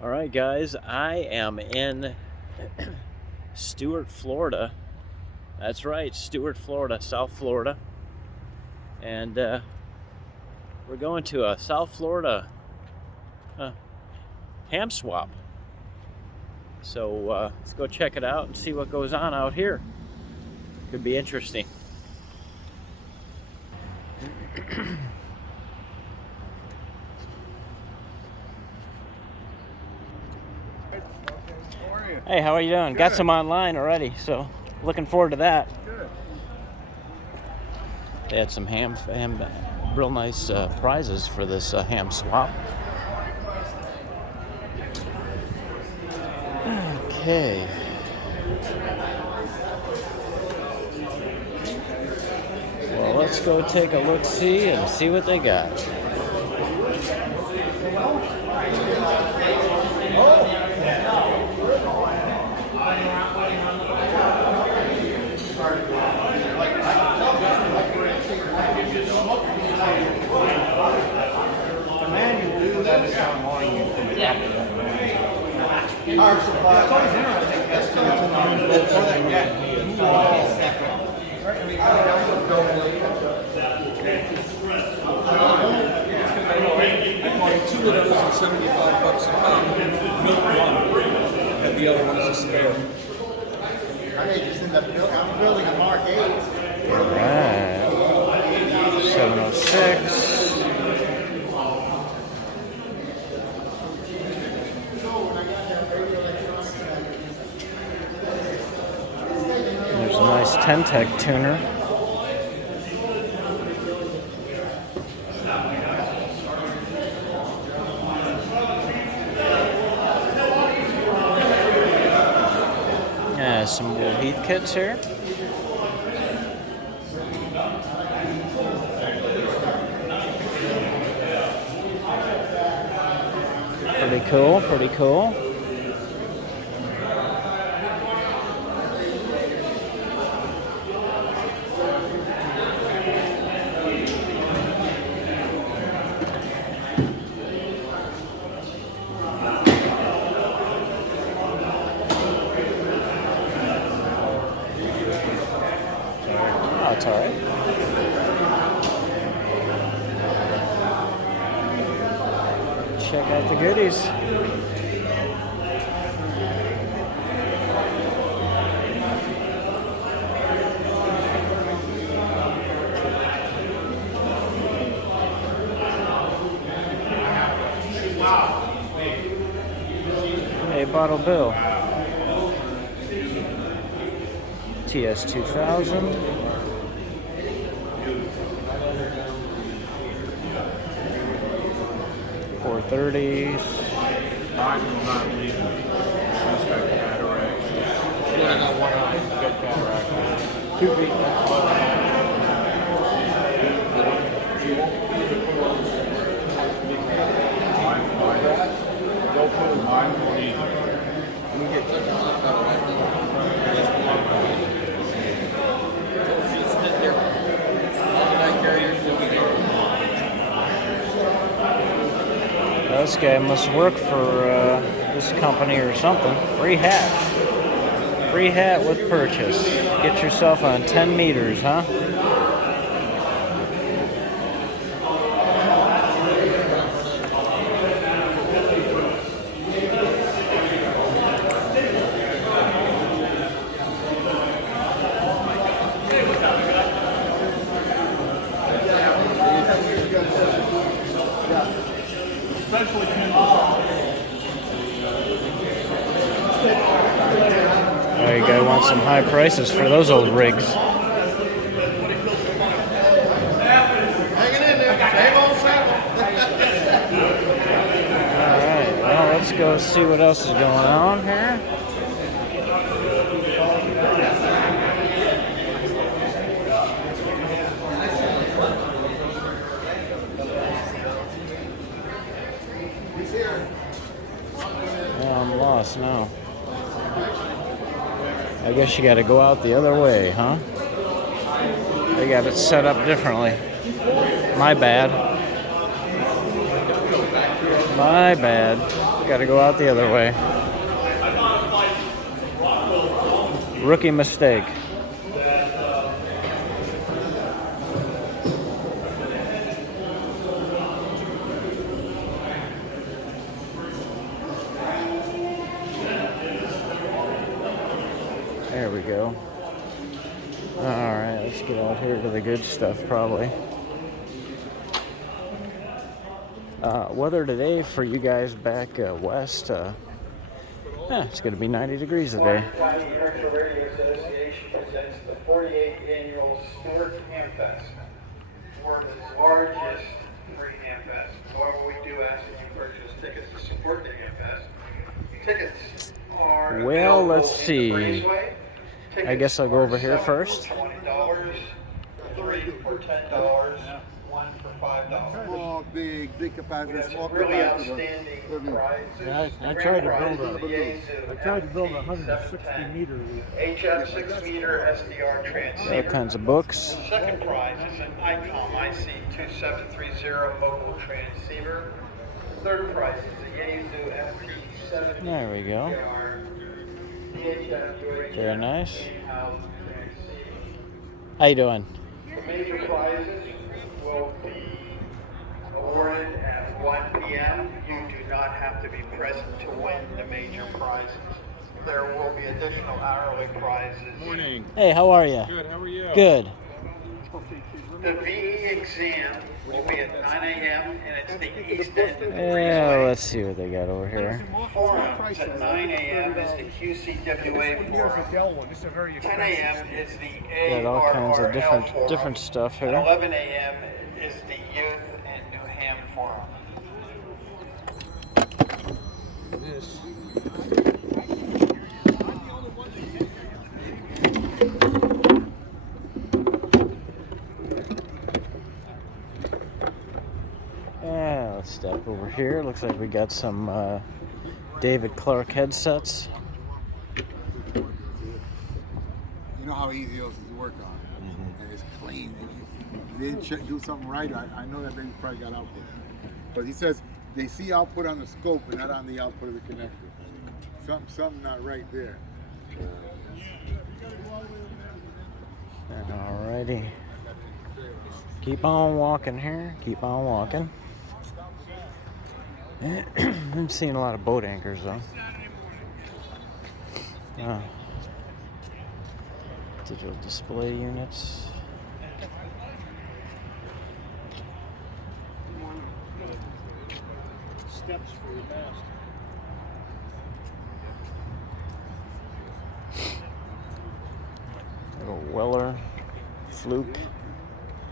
All right, guys, I am in Stuart, Florida. That's right, Stuart, Florida, South Florida. And we're going to a South Florida ham swap. So let's go check it out and see what goes on out here. Could be interesting. Hey, how are you doing? Good. Got some online already, so looking forward to that. Good. They had some ham real nice prizes for this ham swap. Okay. Well, let's go take a look-see and see what they got. Power supply. It's always interesting. That's still before that net. I'm buying 2 of those at $75 a pound. Milk one, and the other one is a spare. I may just end up building a Mark 8. All right. 706. There's a nice Ten-Tech tuner. Yeah, some little Heath kits here. Pretty cool, pretty cool. Oh, it's all right. Check out the goodies. A bottle bill. TS2000. $430s. Mine will not leave. She's got cataract. I got one eye. Got cataract. 2 feet. Mine won't either. We get such a lot of cataract. She'll sit there. All night carrier, she'll be there. This guy must work for this company or something. Free hat. Free hat with purchase. Get yourself on 10 meters, huh? Oh, you guy wants some high prices for those old rigs. Hanging in there, same old saddle. Alright, well, let's go see what else is going on here. Oh, I'm lost now. I guess you got to go out the other way, huh? They got it set up differently. My bad. My bad. Gotta go out the other way. Rookie mistake. There we go. Alright, let's get out here to the good stuff, probably. Weather today for you guys back west, it's going to be 90 degrees today. Commercial Radio Association presents the 48th annual Stuart Hamfest, Florida's largest free hamfest. However, we do ask that you purchase tickets to support the hamfest. Tickets are Well, let's available in see. the breezeway. I guess I'll go over here Tickets first. are $20, 3 for $10, 1 for $5. Small, big We capacity, have small some really capacity. outstanding prizes. Yeah, I The tried grand to prize build is the Yaesu a 160 FT710 meter. HF 6-meter SDR All transceiver. kinds of books. The second prize is an ICOM IC2730 mobile transceiver. The third prize is a Yaesu FT710 There we go. Very nice. How you doing? The major prizes will be awarded at 1 p.m. You do not have to be present to win the major prizes. There will be additional hourly prizes. Morning. Hey, how are you? Good, how are you? Good. The VE exam will be at 9 a.m. and it's the east end of the Yeah, breezeway. let's see what they got over here. Forums at 9 a.m. is the QCWA forum. 10 a.m. is the Got all kinds of ARRL forum. different stuff At here. 11 a.m. is the Youth and New Ham forum. Yeah, let's step over here. Looks like we got some David Clark headsets. You know how easy those is to work on. And it's clean. If you didn't do something right, I know that thing probably got output. But he says they see output on the scope and not on the output of the connector. Something not right there. Alrighty. Keep on walking here. Keep on walking. I'm seeing a lot of boat anchors though. Digital display units. Steps for your mast. Little Weller, Fluke.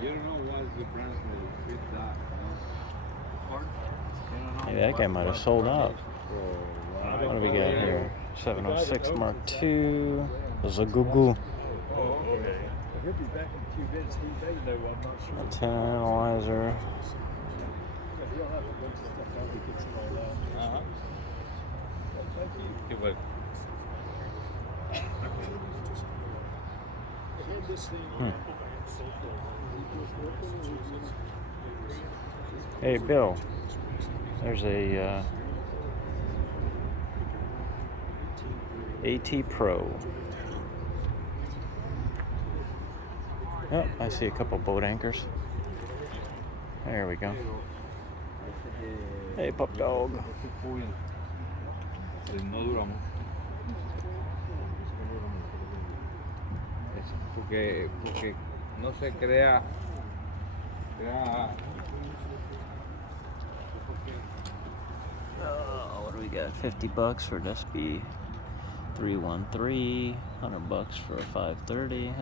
You don't know what's the transmitter fit that, Hey, that guy might have sold out. What do we got here? 706 Mark II. There's a Gugu. He'll be back in a few minutes. They know I'm not sure. Antenna analyzer. He'll have a bunch of stuff out. He gets it all out. Thank you. no? Hand this thing on. Hey, Bill. There's a AT Pro. Oh, I see a couple boat anchors. There we go. Hey, pup dog. No duramos. Porque no se crea. What do we got? $50 for an SB 313, $100 for a 530,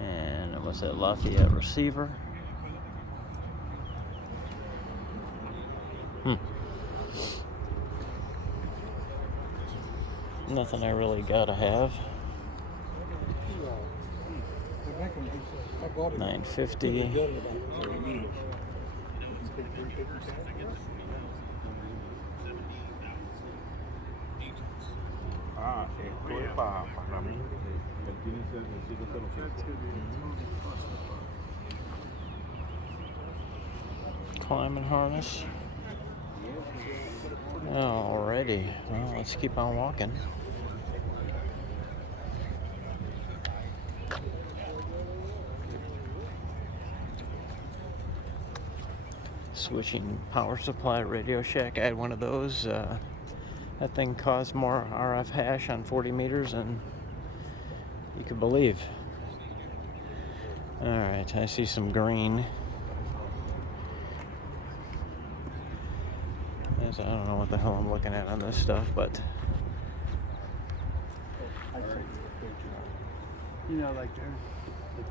and what's that, Lafayette receiver? Nothing I really gotta have. 950. Ah, esto es para mí. Él tiene el 705. Climbing harness. Alrighty, well, let's keep on walking. Switching power supply Radio Shack. I had one of those. That thing caused more RF hash on 40 meters than you could believe. Alright, I see some green. I don't know what the hell I'm looking at on this stuff, but You know, like there is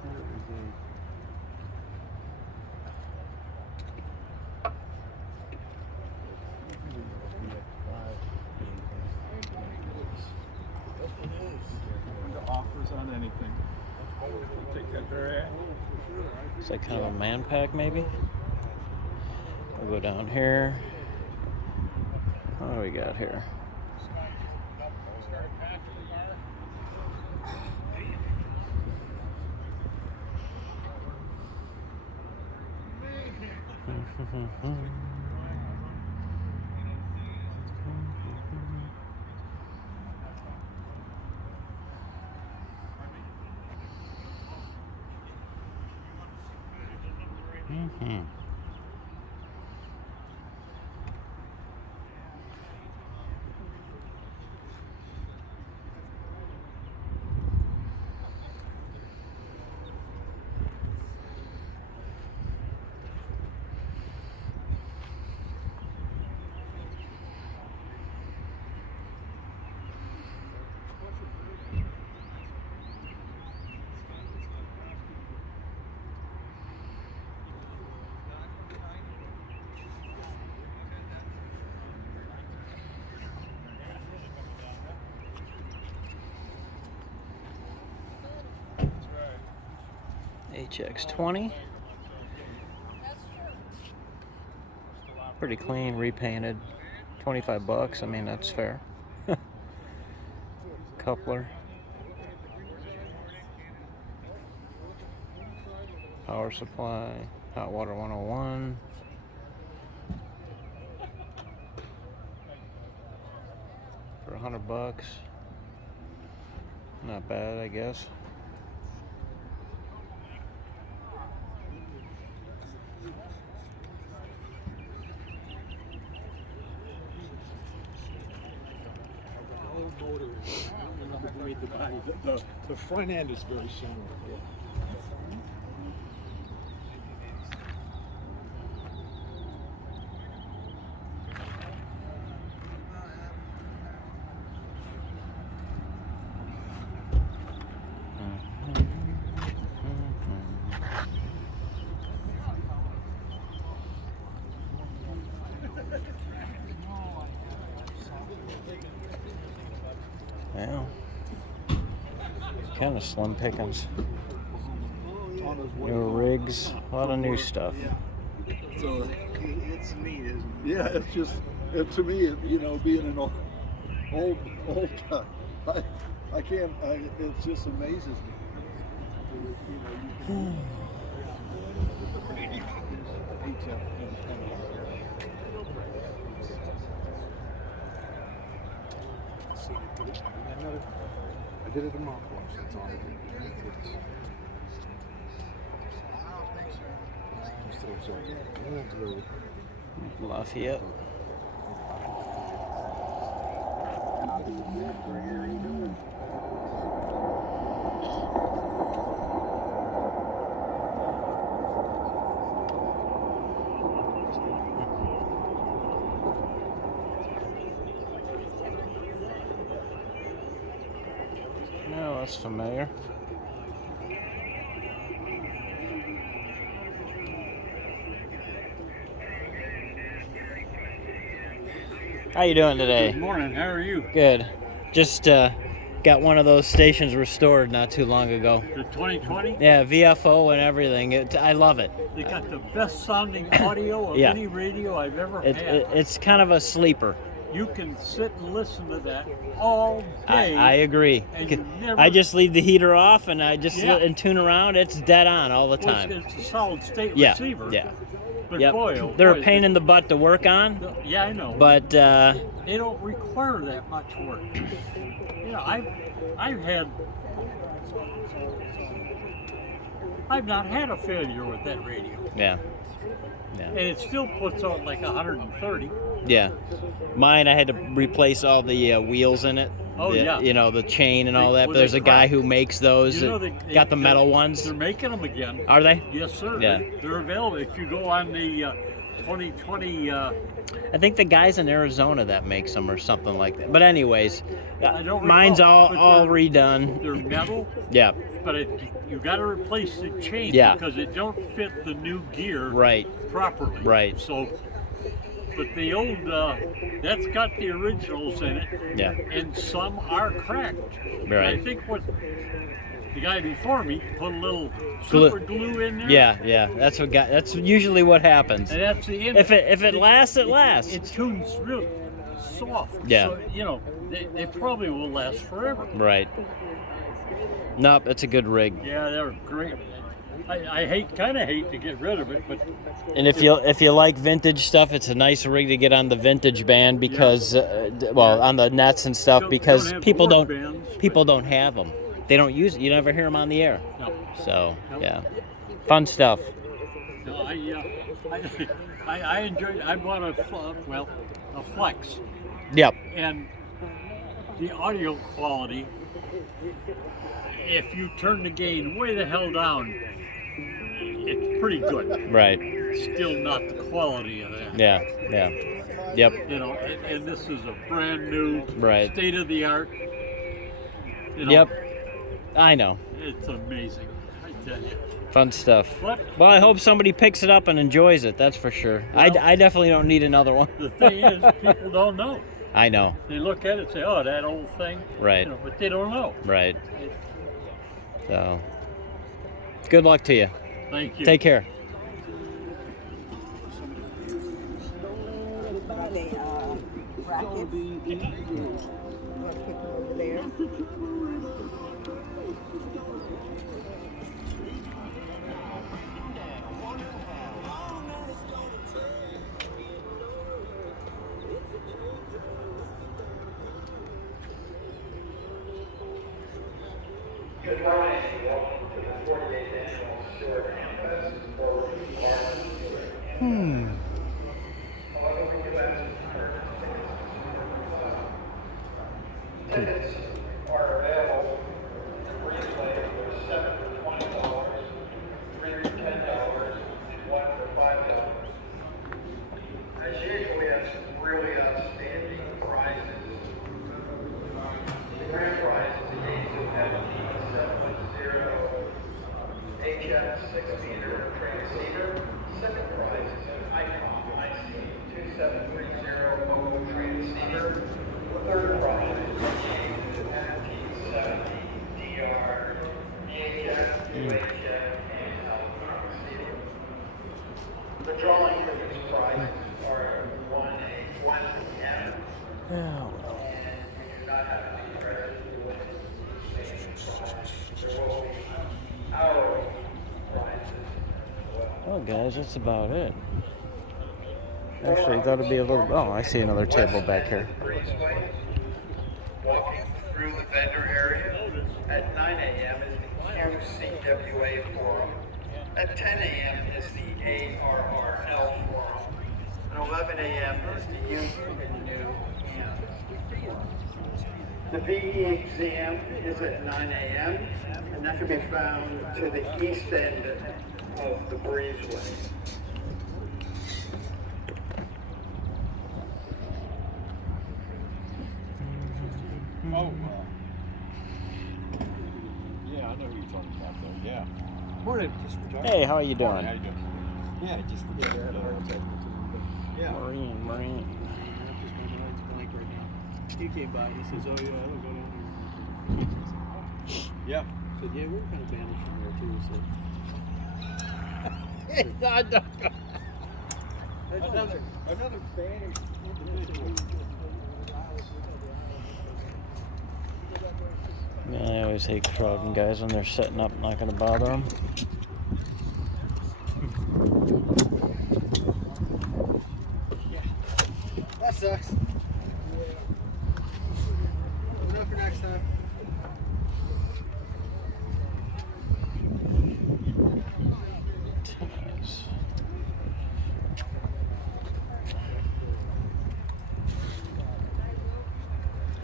the offers on anything. Take that very. it's like kind of a man pack, maybe. We'll go down here. What do we got here? HX20. Pretty clean, repainted. 25 bucks. I mean, that's fair. Coupler. Power supply. Hot water 101. For 100 bucks. Not bad, I guess. Motor. The front end is very similar. Yeah. Well, kind of slim pickings. New rigs, a lot of new stuff. So it's neat, isn't it? Yeah, it's just to me, you know, being an old I can't. It just amazes me. You know, I did it a month once. That's all I did. Lafayette. No, that's familiar. How you doing today? Good morning. How are you? Good. Just got one of those stations restored not too long ago. The 2020? Yeah, VFO and everything. I love it. They got the best sounding audio of Yeah. any radio I've ever had. It's kind of a sleeper. You can sit and listen to that all day. I agree. And you never, I just leave the heater off and I just Yeah. and tune around. It's dead on all the well, time. it's a solid state Yeah, receiver. yeah. But Yep. boy, oh They're boy, a pain in the butt to work on, Yeah, I know. but They don't require that much work. You know, I've not had a failure with that radio. yeah. And it still puts out like 130. Yeah. Mine, I had to replace all the wheels in it. Oh, yeah. You know, the chain and all that. Well, But there's they a guy cracked. who makes those. You know, Got the metal ones. They're making them again. Are they? Yes, sir. Yeah. They're available. If you go on the 2020, I think the guy's in Arizona that makes them or something like that. But anyways, I don't mine's recall, but all they're redone. metal, Yeah. but you got to replace the chain Yeah. because it don't fit the new gear Right. properly. Right. So, but the old, that's got the originals in it. Yeah. And some are cracked. Right. I think what the guy before me put a little Glue. super glue in there. Yeah. That's usually what happens. And that's the end. If it lasts, it lasts. It tunes real soft. Yeah. So, you know, they probably will last forever. Right. Nope, it's a good rig. Yeah, they're great. I kind of hate to get rid of it, but And if you like vintage stuff, it's a nice rig to get on the vintage band because, on the nets and stuff because have people board don't bands, people don't have them. They don't use it. You never hear them on the air. No, So Nope. yeah, fun stuff. no, I enjoyed. I bought a Flex, Yep. and the audio quality. If you turn the gain way the hell down, it's pretty good. Right. Still not the quality of that. Yeah. Yep. You know, and this is a brand new, Right. state of the art. You know, Yep. I know. It's amazing. I tell you. Fun stuff. But Well, I hope somebody picks it up and enjoys it. That's for sure. Well- I definitely don't need another one. the thing is, people don't know. I know. They look at it and say, "Oh, that old thing." Right. You know, but they don't know. Right. So, good luck to you. Thank you. Take care. Brackets. We'll kick them over there. Good morning, welcome to the 48th Annual Stuart Hamfest for However, we do ask that you purchase tickets are available free play for $7 for $20, free for $10, and $1 for $5. As usual, we have some really outstanding prizes. The grand prize is a case of FT710 AESS 6-meter transceiver. Second prize is an ICOM IC2730 mobile transceiver. The third prize is a FT710 AESS, UHF, and transceiver. The drawing for these prizes are 1M. And we do not have any credit to win any prize. There will be hourly prizes as well. Well, guys, that's about it. Actually, that'll be a little. Oh, I see another table back here. Breezeway. Walking through the vendor area. At 9 a.m. is the MCWA Forum. At 10 a.m. is the ARRL Forum. At 11 a.m. is the Youth and New Hands Forum. The VE exam is at 9 a.m. and that can be found to the east end of the breezeway. Oh, yeah, I know who you're talking about, though. Yeah. Morning. Hey, how are you doing? How you doing? Yeah, just yeah. Marine. He came by and he says, "Oh yeah, I don't go down there." Yeah. I said, "Yeah, we're kind of banished from there too." So Another banished individual. Man, I always hate crowding guys when they're setting up. Not going to bother them. sucks. Enough for next time.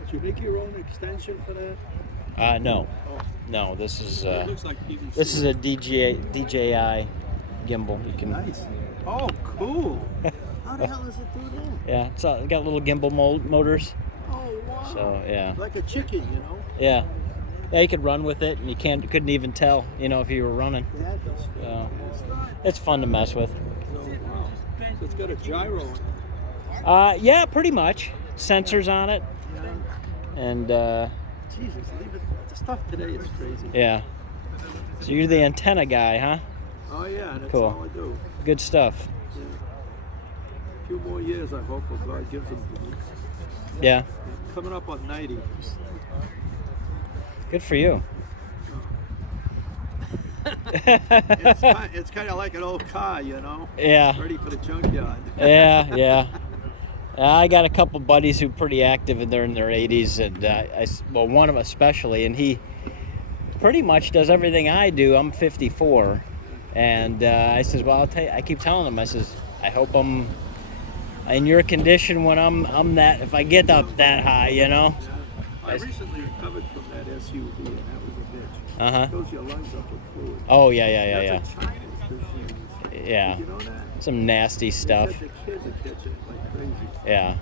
Did you make your own extension for that? No. No, this is It looks like PVC. this is a DJI gimbal. You can Nice. Oh, cool. How the hell does it do that? yeah, it's got little gimbal motors. Oh, wow. So yeah, Like a chicken, you know? yeah. Yeah, you could run with it, and you couldn't even tell, if you were running. Yeah, it does. So it's fun to mess with. So, wow. So it's got a gyro in it. Yeah, pretty much. Sensors on it, Yeah. and Jesus, leave it. The stuff today is crazy. yeah. So you're the antenna guy, huh? Oh, yeah, that's Cool. all I do. Good stuff. Yeah. A few more years, I hope, if God gives them to me. Yeah. Coming up on 90. Good for you. It's kind of like an old car, you know? Yeah. Ready for the junkyard. Yeah. I got a couple buddies who are pretty active, and they're in their 80s, and well, one of them especially, and he pretty much does everything I do. I'm 54, and I says, well, I keep telling him, I says, I hope I'm in your condition when I'm that, if I get up that high, Yeah. I recently recovered from that SUV, and that was a bitch. Uh-huh. It fills your lungs up with fluid. Oh yeah. That's a Chinese disease. Yeah. Did you know that? Some nasty stuff. They said the kids would catch it like crazy. Yeah.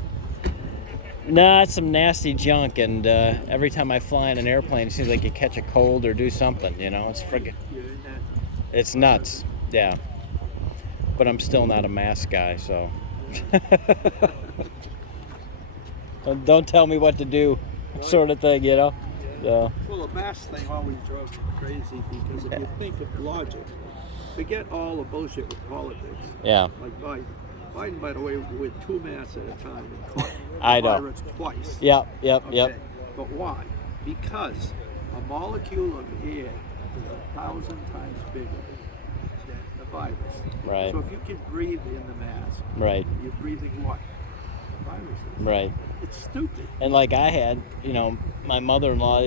Nah, it's some nasty junk, and every time I fly in an airplane, it seems like you catch a cold or do something, It's friggin', You're in that. it's nuts, yeah. But I'm still not a mask guy, so. Don't tell me what to do, sort of thing, So. Well, the mask thing always drove me crazy because if you think of logic, forget all the bullshit with politics. Yeah. Like Biden. Biden, by the way, with 2 masks at a time and caught I the know. virus twice. Yep. Okay. But why? Because a molecule of air is 1,000 times bigger than the virus. Right. So if you can breathe in the mask, Right. you're breathing what? The viruses. Right. It's stupid. And like I had, my mother-in-law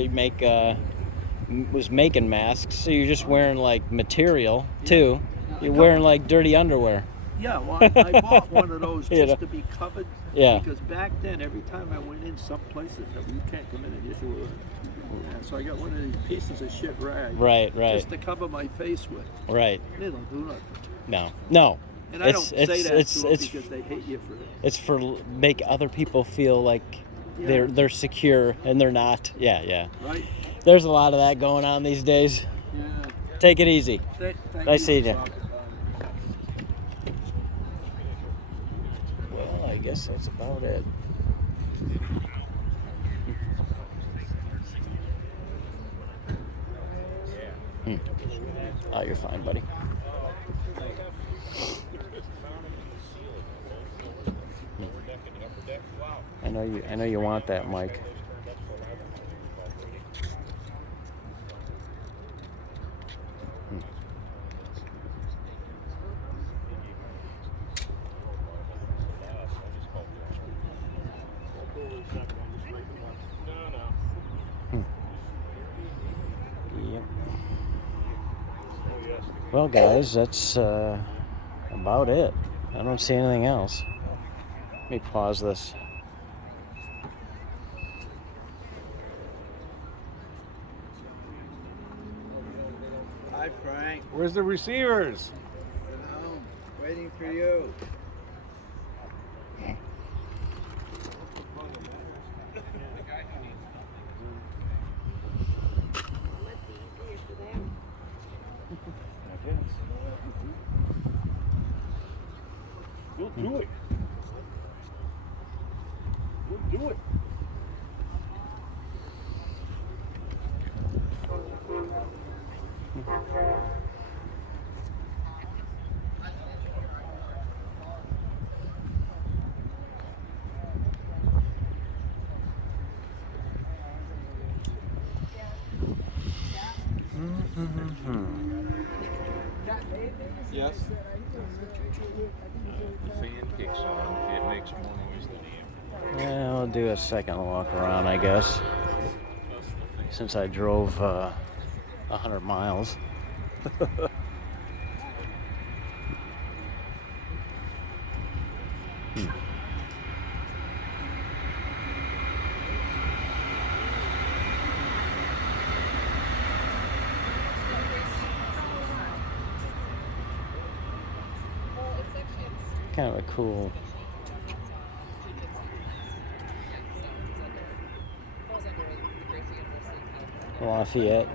was making masks, so you're just wearing like material too. You're wearing like dirty underwear. Yeah, well, I bought one of those You know. just to be covered. Yeah. Because back then, every time I went in some places, you can't come in and issue a. So I got one of these pieces of shit rag. Right. Just to cover my face with. Right. They don't do nothing. No. And I don't say that to them because they hate you for it. It's for make other people feel like they're secure, and they're not. Yeah. Right? There's a lot of that going on these days. Yeah. Take it easy. Thank Nice seeing for you. stopping by. Well, I guess that's about it. Oh, you're fine, buddy. I know you want that, Mike. Yep. Well, guys, that's about it. I don't see anything else. Let me pause this. Hi, Frank. Where's the receivers? Waiting for you. We'll do it. We'll do it. Yes. The fan kicks on. It makes more noise than the amp. do a second walk around, I guess, since I drove 100 miles. Kind of a cool Lafayette.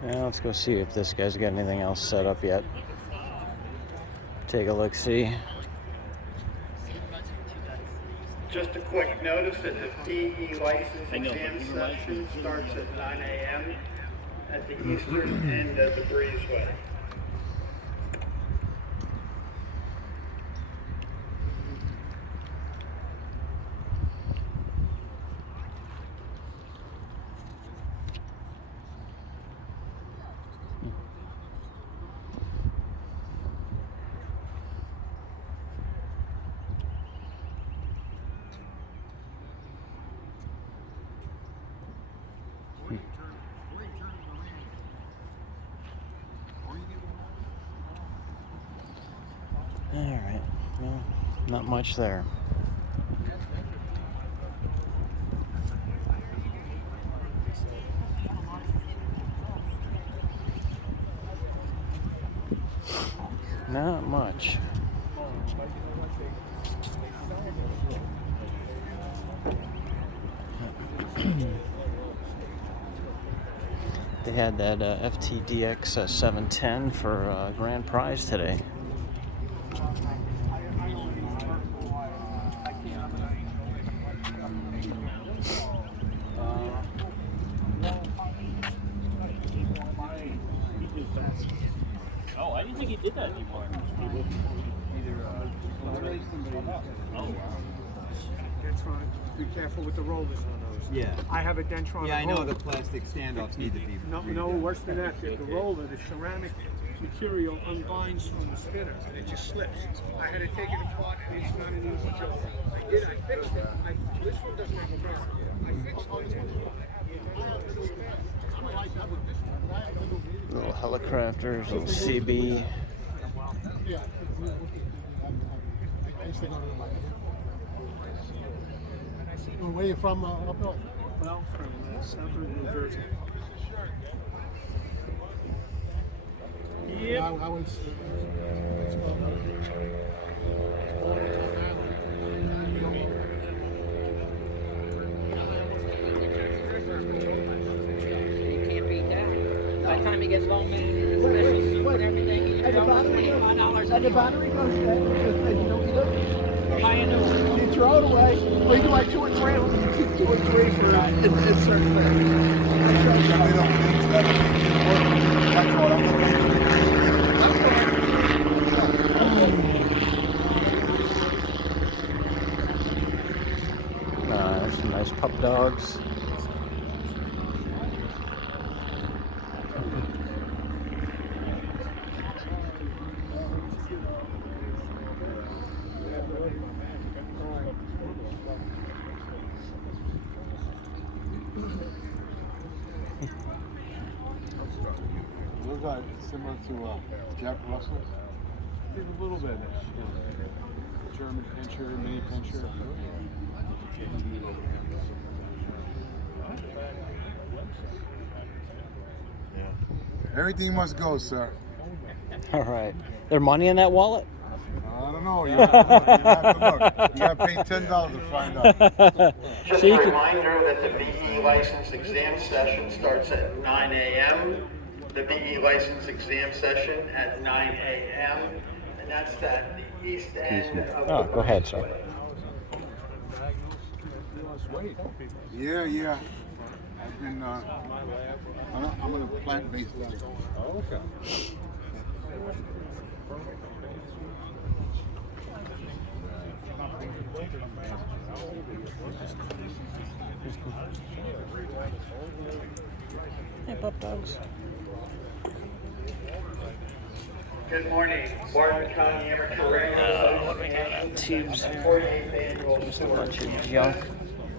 Now let's go see if this guy's got anything else set up yet. Take a look, see. Just a quick notice that the PE license exam session starts at 9 a.m. at the eastern end of the breezeway. All right, well, not much there. Not much. They had that FT 710 for grand prize today. Oh, I didn't think he did that anymore. Dentron, be careful with the rollers on those. Yeah. I have a Dentron. Yeah, I know roller. the plastic standoffs need to be. No, worse than that. The roller, the ceramic material unbinds from the spinner and it just slips. I had to take it apart and it's not an easy job. I fixed it. This one doesn't have a press. I fixed it. Little helicopters, little CB. Where are you from up north? Well, from southern New Jersey. Yeah. I was born in Long You can't beat that. By the time he gets low man, special suit and everything, you know, $25. And the battery goes dead because you know he doesn't. Buy a new one. You throw it away. Well, you do like 2 or 3 of them. You keep 2 or 3 for in certain things. That's what I'm looking at. There's some nice pup dogs. Those are similar to Jack Russell's. A little bit. German pincher, mini pincher. Everything must go, sir. All right. There money in that wallet? I don't know. You have to look. You got to pay $10 to find out. Just So a you can- reminder that the BE license exam session starts at 9 a.m. The BE license exam session at 9 a.m. And that's at the east end of Oh, the go ahead, sir. breezeway. Yeah, yeah. I've been, I'm in a plant-based diet. Oh, okay. Hey, pup dogs. Good morning, Barton County Amateur Radio What do we got on tubes? 48th annual Just a Stuart bunch of junk.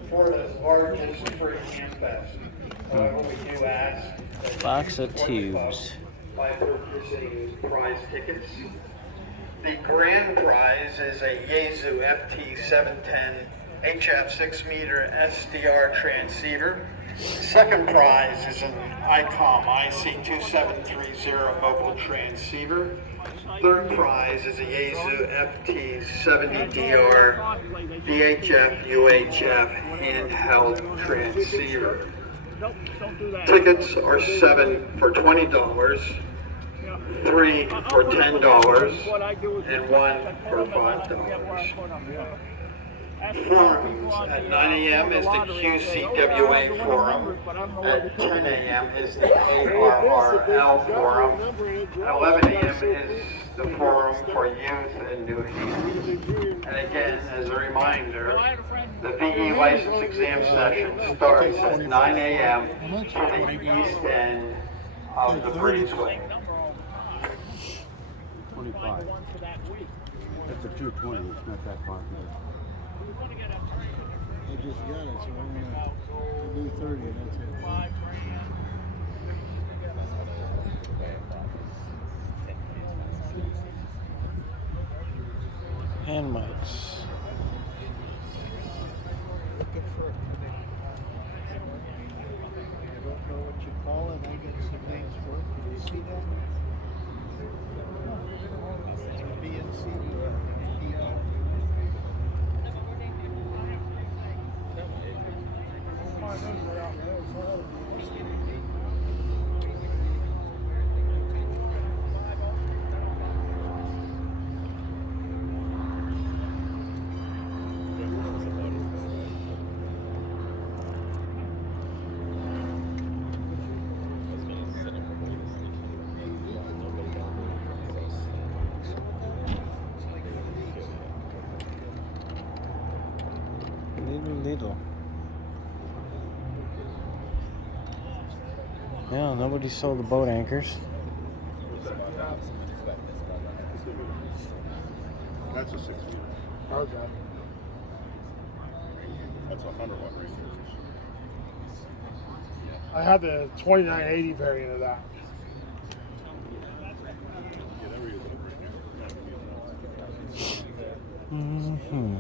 Florida's largest free hamfest. However, we do ask that Box you of support the cause tubes. by purchasing prize tickets. The grand prize is a Yaesu FT710 HF 6-meter SDR transceiver. Second prize is an ICOM IC2730 mobile transceiver. Third prize is a Yaesu FT70DR VHF UHF handheld transceiver. Tickets are 7 for $20, 3 for $10, and 1 for $5. Forums at 9 a.m. is the QCWA forum. At 10 a.m. is the ARRL forum. At 11 a.m. is the forum for youth and new hands. And again, as a reminder, the VE license exam session starts at 9 a.m. to the east end of the breezeway. 25. That's a 220. It's not that far from there. I just got it, so I'm gonna do 30 and that's it. Hand mics. Looking for it today. I don't know what you call it. I get some names for it. Can you see that? It's a B and C. Little. Yeah, nobody sold the boat anchors. That's a 6 meter. How's that? That's a 100 watt right there. I have the 2980 variant of that. Yeah, there we go. Mm-hmm.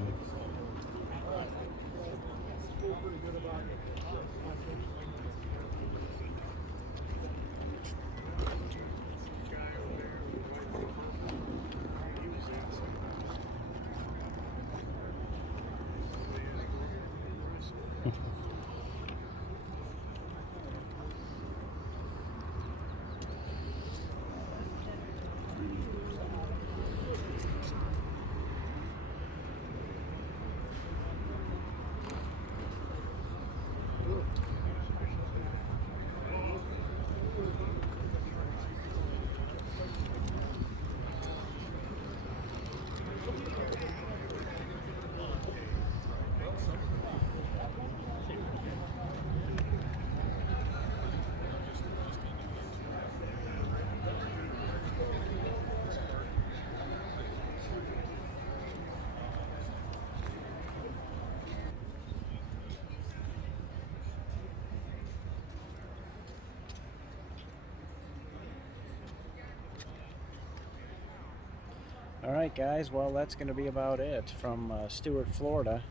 Alright guys, well that's going to be about it from Stuart, Florida.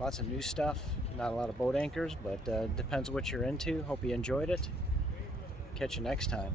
Lots of new stuff, not a lot of boat anchors, but depends what you're into. Hope you enjoyed it. Catch you next time.